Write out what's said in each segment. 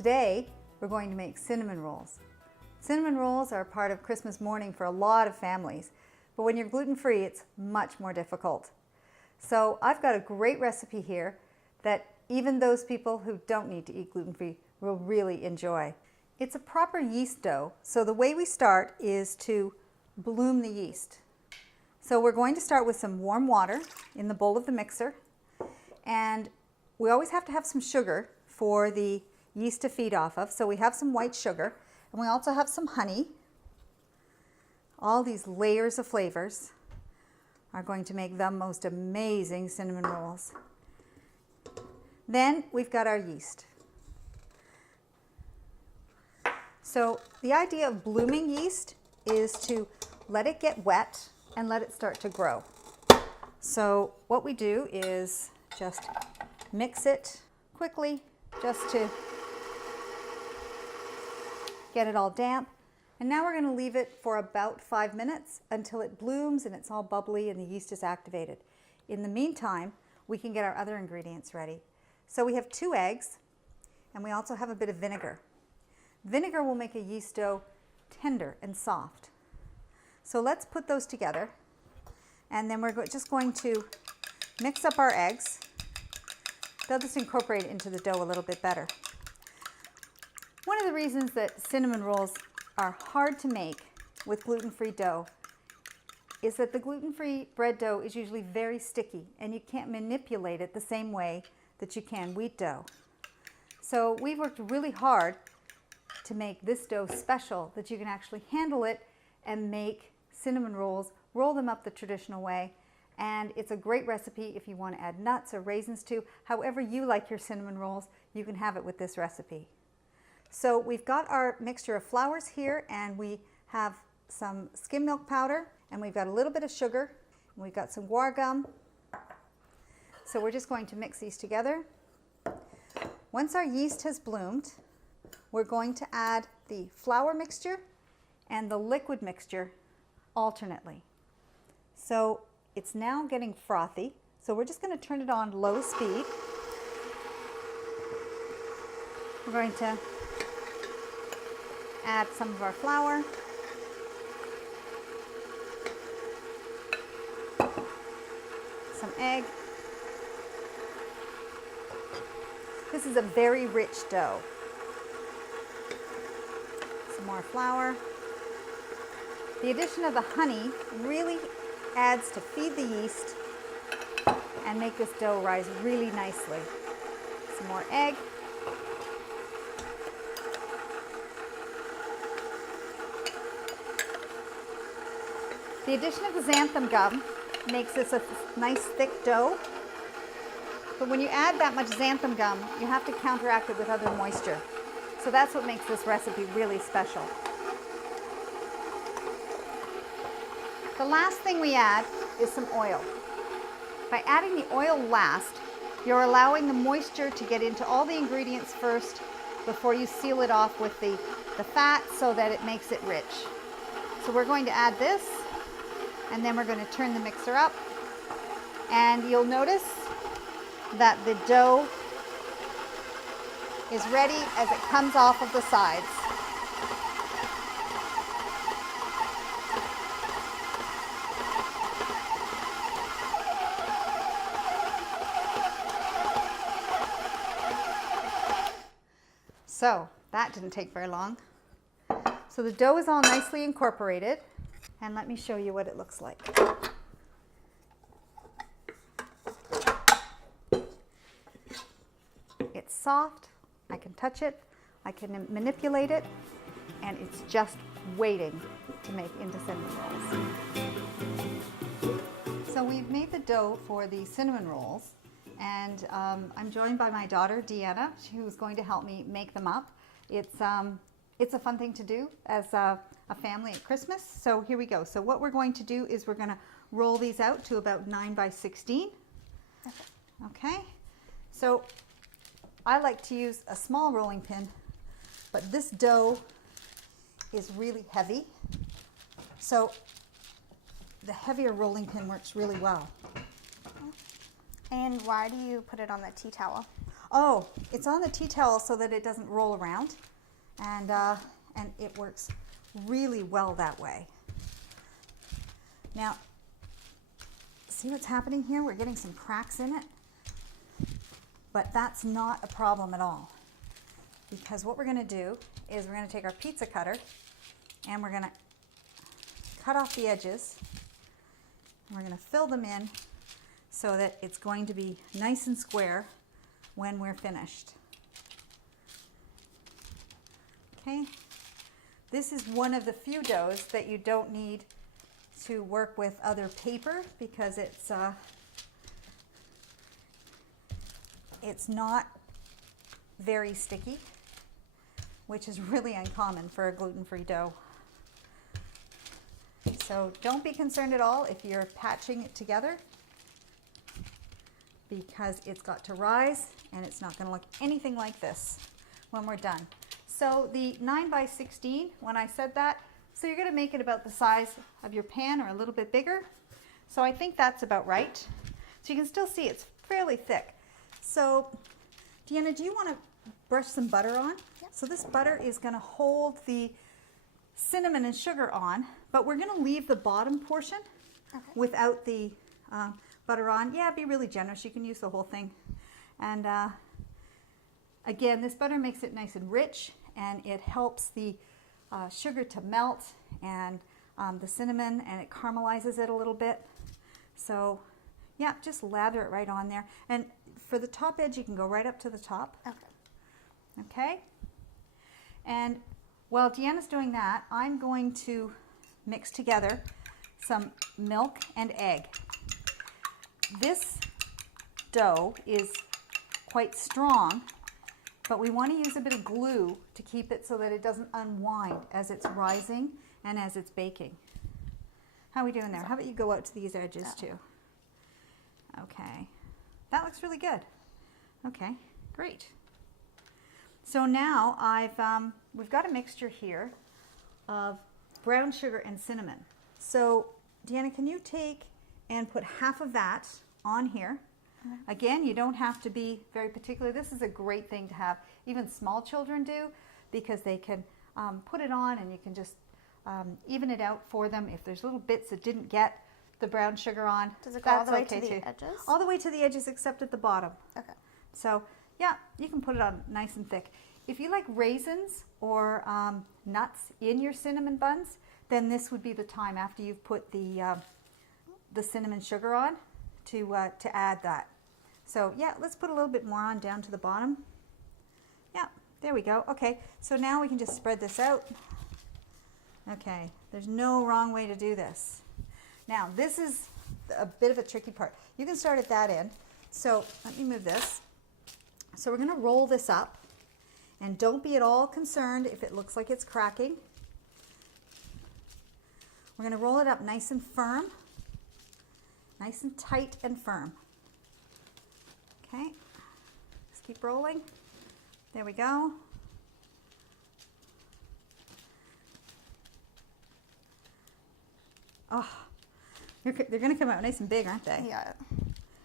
Today, we're going to make cinnamon rolls. Cinnamon rolls are part of Christmas morning for a lot of families, but when you're gluten-free, it's much more difficult. So I've got a great recipe here that even those people who don't need to eat gluten-free will really enjoy. It's a proper yeast dough, so the way we start is to bloom the yeast. So we're going to start with some warm water in the bowl of the mixer, and we always have to have some sugar for the yeast to feed off of. So we have some white sugar, and we also have some honey. All these layers of flavors are going to make the most amazing cinnamon rolls. Then we've got our yeast. So the idea of blooming yeast is to let it get wet and let it start to grow. So what we do is just mix it quickly just to get it all damp. And now we're going to leave it for about 5 minutes until it blooms and it's all bubbly and the yeast is activated. In the meantime, we can get our other ingredients ready. So we have 2 eggs, and we also have a bit of vinegar. Vinegar will make a yeast dough tender and soft. So let's put those together, and then we're just going to mix up our eggs. They'll just incorporate it into the dough a little bit better. One of the reasons that cinnamon rolls are hard to make with gluten-free dough is that the gluten-free bread dough is usually very sticky, and you can't manipulate it the same way that you can wheat dough. So we've worked really hard to make this dough special, that you can actually handle it and make cinnamon rolls, roll them up the traditional way, and it's a great recipe if you want to add nuts or raisins to. However you like your cinnamon rolls, you can have it with this recipe. So we've got our mixture of flours here, and we have some skim milk powder, and we've got a little bit of sugar, and we've got some guar gum. So we're just going to mix these together. Once our yeast has bloomed, we're going to add the flour mixture and the liquid mixture alternately. So it's now getting frothy, so we're just going to turn it on low speed. We're going to add some of our flour, some egg. This is a very rich dough. Some more flour. The addition of the honey really adds to feed the yeast and make this dough rise really nicely. Some more egg. The addition of the xanthan gum makes this a nice thick dough. But when you add that much xanthan gum, you have to counteract it with other moisture. So that's what makes this recipe really special. The last thing we add is some oil. By adding the oil last, you're allowing the moisture to get into all the ingredients first before you seal it off with the fat so that it makes it rich. So we're going to add this, and then we're going to turn the mixer up, and you'll notice that the dough is ready as it comes off of the sides. So that didn't take very long. So the dough is all nicely incorporated, and let me show you what it looks like. It's soft, I can touch it, I can manipulate it, and it's just waiting to make into cinnamon rolls. So we've made the dough for the cinnamon rolls, and I'm joined by my daughter Deanna, who's going to help me make them up. It's a fun thing to do as a family at Christmas. So here we go. So what we're going to do is we're going to roll these out to about 9 by 16. Okay. So I like to use a small rolling pin, but this dough is really heavy. So the heavier rolling pin works really well. And why do you put it on the tea towel? Oh, it's on the tea towel so that it doesn't roll around, and it works really well that way. Now, see what's happening here? We're getting some cracks in it, but that's not a problem at all, because what we're going to do is we're going to take our pizza cutter and we're going to cut off the edges, and we're going to fill them in so that it's going to be nice and square when we're finished. Okay, this is one of the few doughs that you don't need to work with other paper, because it's not very sticky, which is really uncommon for a gluten-free dough. So don't be concerned at all if you're patching it together, because it's got to rise and it's not going to look anything like this when we're done. So the 9 by 16, when I said that, so you're going to make it about the size of your pan or a little bit bigger. So I think that's about right. So you can still see it's fairly thick. So Deanna, do you want to brush some butter on? Yep. So this butter is going to hold the cinnamon and sugar on, but we're going to leave the bottom portion without the butter on. Yeah, be really generous. You can use the whole thing. And again, this butter makes it nice and rich, and it helps the sugar to melt, and the cinnamon, and it caramelizes it a little bit. So yeah, just lather it right on there. And for the top edge, you can go right up to the top. Okay. And while Deanna's doing that, I'm going to mix together some milk and egg. This dough is quite strong, but we want to use a bit of glue to keep it so that it doesn't unwind as it's rising and as it's baking. How are we doing there? How about you go out to these edges too? Okay, that looks really good. Okay, great. So now we've got a mixture here of brown sugar and cinnamon. So Deanna, can you take and put half of that on here? Again, you don't have to be very particular. This is a great thing to have even small children do, because they can put it on and you can just even it out for them. If there's little bits that didn't get the brown sugar on, does it go all the way to the edges? All the way to the edges except at the bottom. Okay. So yeah, you can put it on nice and thick. If you like raisins or nuts in your cinnamon buns, then this would be the time after you've put the cinnamon sugar on to add that. So yeah, let's put a little bit more on down to the bottom. Yeah, there we go. Okay, so now we can just spread this out. Okay, there's no wrong way to do this. Now, this is a bit of a tricky part. You can start at that end. So let me move this. So we're going to roll this up, and don't be at all concerned if it looks like it's cracking. We're going to roll it up nice and firm, nice and tight and firm. Okay, just keep rolling. There we go. Oh, they're going to come out nice and big, aren't they? Yeah.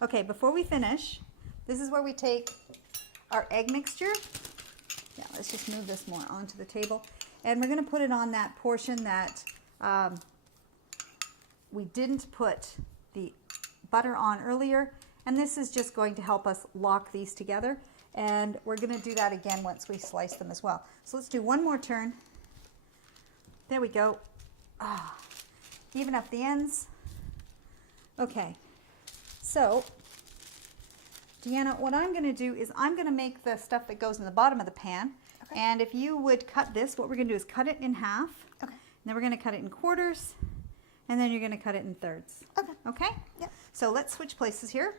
Okay, before we finish, this is where we take our egg mixture. Yeah, let's just move this more onto the table. And we're going to put it on that portion that we didn't put the butter on earlier. And this is just going to help us lock these together. And we're going to do that again once we slice them as well. So let's do one more turn. There we go. Ah, even up the ends. Okay, so Deanna, what I'm going to do is I'm going to make the stuff that goes in the bottom of the pan. Okay. And if you would cut this, what we're going to do is cut it in half. Okay. And then we're going to cut it in quarters. And then you're going to cut it in thirds. Okay. Okay? Yep. So let's switch places here.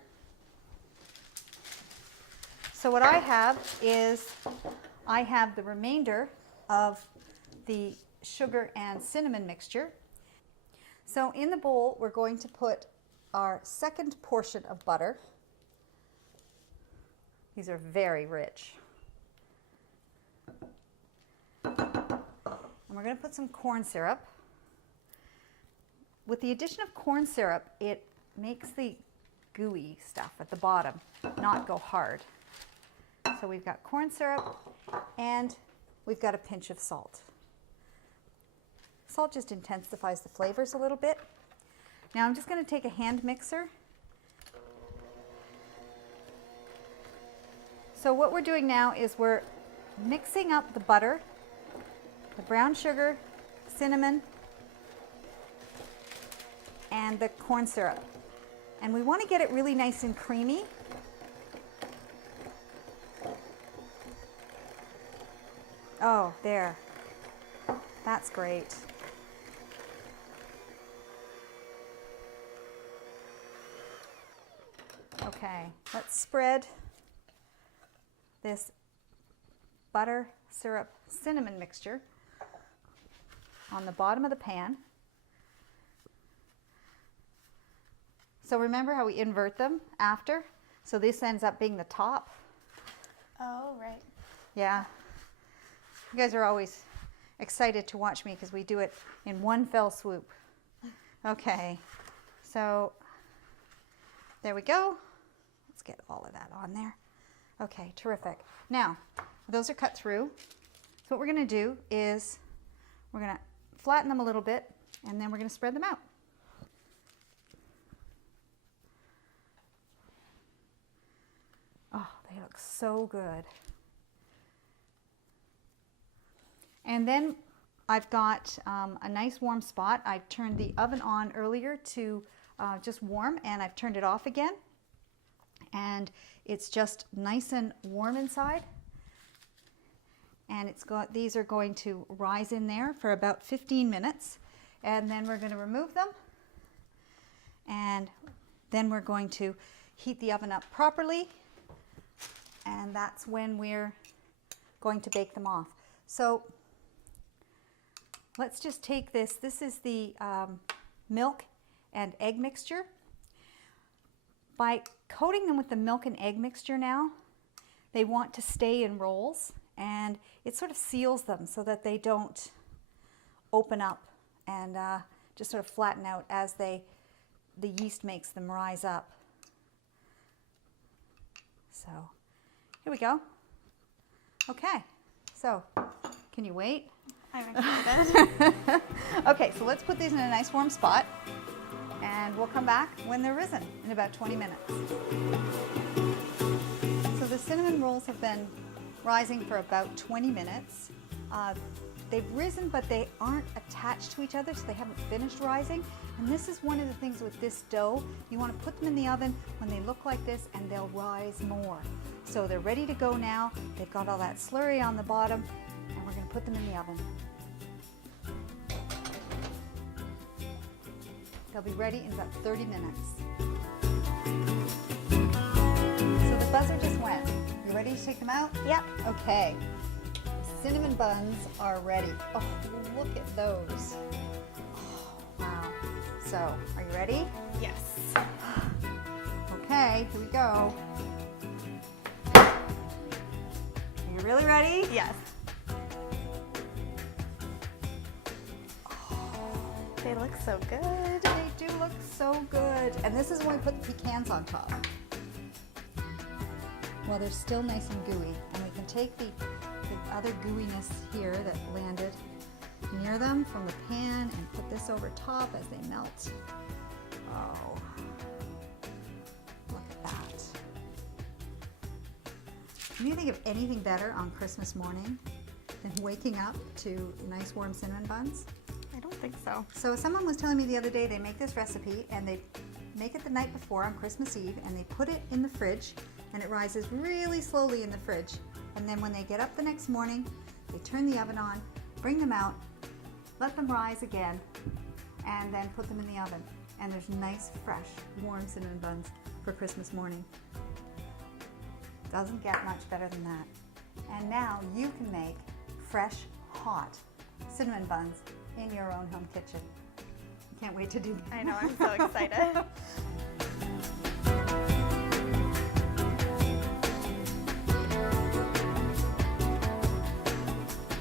So what I have is I have the remainder of the sugar and cinnamon mixture. So in the bowl, we're going to put our second portion of butter. These are very rich. And we're going to put some corn syrup. With the addition of corn syrup, it makes the gooey stuff at the bottom not go hard. So we've got corn syrup and we've got a pinch of salt. Salt just intensifies the flavors a little bit. Now I'm just going to take a hand mixer. So what we're doing now is we're mixing up the butter, the brown sugar, cinnamon, and the corn syrup. And we want to get it really nice and creamy. Oh, there. That's great. Okay, let's spread this butter, syrup, cinnamon mixture on the bottom of the pan. So remember how we invert them after? So this ends up being the top. Oh, right. Yeah. You guys are always excited to watch me because we do it in one fell swoop. Okay, so there we go. Let's get all of that on there. Okay, terrific. Now, those are cut through. So what we're going to do is we're going to flatten them a little bit and then we're going to spread them out. Oh, they look so good. And then I've got a nice warm spot. I turned the oven on earlier to just warm, and I've turned it off again. And it's just nice and warm inside. And these are going to rise in there for about 15 minutes. And then we're going to remove them. And then we're going to heat the oven up properly. And that's when we're going to bake them off. So let's just take this. This is the milk and egg mixture. By coating them with the milk and egg mixture now, they want to stay in rolls, and it sort of seals them so that they don't open up and just sort of flatten out as the yeast makes them rise up. So here we go. Okay, so can you wait? I'm excited. Okay, so let's put these in a nice warm spot, and we'll come back when they're risen in about 20 minutes. So the cinnamon rolls have been rising for about 20 minutes. They've risen, but they aren't attached to each other, so they haven't finished rising. And this is one of the things with this dough. You want to put them in the oven when they look like this, and they'll rise more. So they're ready to go now. They've got all that slurry on the bottom, and we're going to put them in the oven. They'll be ready in about 30 minutes. So the buzzer just went. You ready to take them out? Yep. Okay. Cinnamon buns are ready. Oh, look at those. Oh, wow. So, are you ready? Yes. Okay, here we go. Are you really ready? Yes. They look so good. They do look so good. And this is when we put the pecans on top. Well, they're still nice and gooey. And we can take the other gooiness here that landed near them from the pan and put this over top as they melt. Oh, look at that. Can you think of anything better on Christmas morning than waking up to nice warm cinnamon buns? I don't think so. So someone was telling me the other day they make this recipe and they make it the night before on Christmas Eve and they put it in the fridge and it rises really slowly in the fridge. And then when they get up the next morning, they turn the oven on, bring them out, let them rise again, and then put them in the oven. And there's nice, fresh, warm cinnamon buns for Christmas morning. Doesn't get much better than that. And now you can make fresh, hot cinnamon buns in your own home kitchen. Can't wait to do that. I know, I'm so excited.